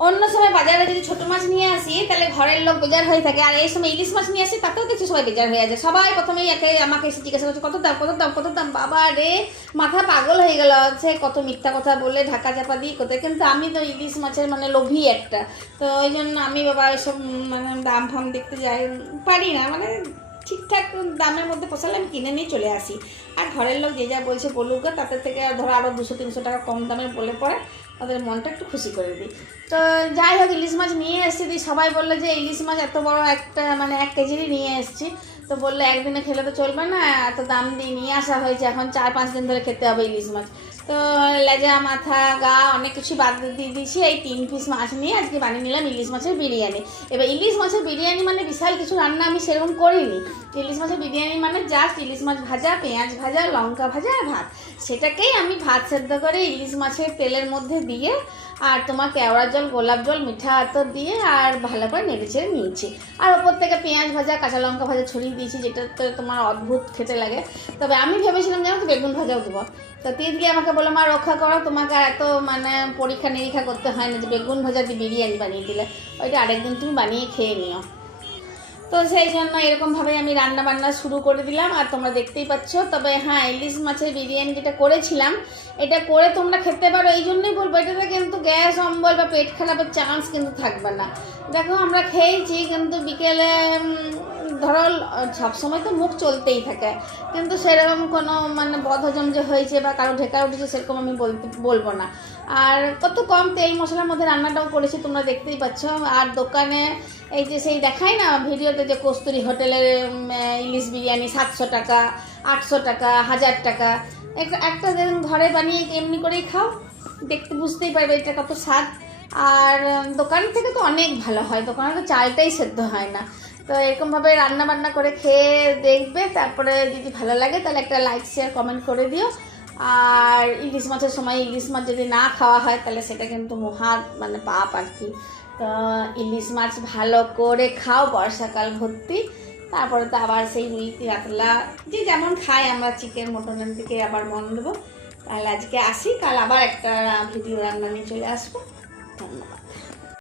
অন্য সময় বাজারে যদি ছোট মাছ নিয়ে আসি, তাহলে ঘরের লোক বেজার হয়ে থাকে। আর এই সময় ইলিশ মাছ নিয়ে আসি, তাতেও দেখছি সবাই বেজার হয়ে আছে সবাই প্রথমেই একে আমাকে এসে জিজ্ঞাসা করছে, কত দাম কত দাম কত দাম? বাবা রে, মাথা পাগল হয়ে গেল। সে কত মিথ্যা কথা বলে, ঢাকা চাপা দিয়ে কোথায়? কিন্তু আমি তো ইলিশ মাছের মানে লোভী একটা। তো ওই জন্য আমি বাবা এসব মানে দাম ফাম দেখতে যাই, পারি না। মানে ঠিকঠাক দামের মধ্যে পোষালে আমি কিনে নিয়ে চলে আসি। আর ঘরের লোক যে যা বলছে বলুক, তাতে থেকে ধরো আরও দুশো, তিনশো টাকা কম দামে বলে পরে ওদের মনটা একটু খুশি করে দিই। তো যাই হোক, ইলিশ মাছ নিয়ে এসেছি। দিই সবাই বলল যে, ইলিশ মাছ এত বড় একটা মানে এক কেজিরই নিয়ে এসেছি। তো বলল, একদিনে খেলে তো চলবে না। এত দাম দিয়ে নিয়ে আসা হয়েছে। এখন চার পাঁচ দিন ধরে খেতে হবে ইলিশ মাছ। তো লেজা, মাথা, গা অনেক কিছু বাদ দিয়ে দিয়েছি। এই তিন পিস মাছ নিয়ে আজকে বানিয়ে নিলাম ইলিশ মাছের বিরিয়ানি। এবার ইলিশ মাছের বিরিয়ানি মানে বিশাল কিছু রান্না আমি সেরকম করিনি। ইলিশ মাছের বিরিয়ানি মানে জাস্ট ইলিশ মাছ ভাজা, পেঁয়াজ ভাজা, লঙ্কা ভাজা আর ভাত। সেটাকেই আমি ভাত সেদ্ধ করে ইলিশ মাছের তেলের মধ্যে দিয়ে আর তোমার কেওড়া জল, গোলাপ জল, মিঠা আতর দিয়ে আর ভালো করে নেড়ে ছেড়ে নিয়েছি। আর ওপর থেকে পেঁয়াজ ভাজা, কাঁচা লঙ্কা ভাজা ছড়িয়ে দিয়েছি, যেটা তো তোমার অদ্ভুত খেতে লাগে। তবে আমি ভেবেছিলাম যেন তো বেগুন ভাজাও দেবো। তো দিয়ে আমাকে বলল, মা, রক্ষা করো, তোমাকে আর এত মানে পরীক্ষা নিরীক্ষা করতে হয় না যে বেগুন ভাজা দিয়ে বিরিয়ানি বানিয়ে দিলে। ওইটা আরেকদিন তুমি বানিয়ে খেয়ে নিও। তো সেই জন্য এরকমভাবে আমি রান্না বান্না শুরু করে দিলাম, আর তোমরা দেখতেই পাচ্ছ। তবে হ্যাঁ ইলিশ মাছের বিরিয়ানি যেটা করেছিলাম, এটা করে তোমরা খেতে পারো। এই জন্যই বলব, এটাতে কিন্তু গ্যাস, অম্বল বা পেট খারাপের চান্স কিন্তু থাকবে না। দেখো, আমরা খেয়েছি কিন্তু বিকেলে ধরো সবসময় তো মুখ চলতেই থাকে। কিন্তু সেরকম কোনো মানে বদহজম যে হয়েছে বা কারও ঢেকা উঠেছে সেরকম আমি বলব না। আর কত কম তেল মশলার মধ্যে রান্নাটাও করেছি, তোমরা দেখতেই পাচ্ছ। আর দোকানে এই যে সেই দেখায় না ভিডিওতে যে কস্তুরি হোটেলের ইলিশ বিরিয়ানি সাতশো টাকা, আটশো টাকা, হাজার টাকা। একটা ঘরে বানিয়ে এমনি করেই খাও, দেখতে বুঝতেই পারবে এটা কত স্বাদ। আর দোকান থেকে তো অনেক ভালো হয়, দোকানে তো চালটাই সেদ্ধ হয় না। তো এরকমভাবে রান্না বান্না করে খেয়ে দেখবে, তারপরে যদি ভালো লাগে তাহলে একটা লাইক শেয়ার কমেন্ট করে দিও। আর ইলিশ মাছের সময় ইলিশ মাছ যদি না খাওয়া হয় তাহলে সেটা কিন্তু মহা মানে পাপ আর কি। তো ইলিশ মাছ ভালো করে খাও, বর্ষাকাল ভর্তি। তারপরে তো আবার সেই রুই কাতলা যে যেমন খাই, আমরা চিকেন মটনের দিকে আবার মন দেবো। তাহলে আজকে আসি, কাল আবার একটা ভিডিও রান্না নিয়ে চলে আসব। ধন্যবাদ।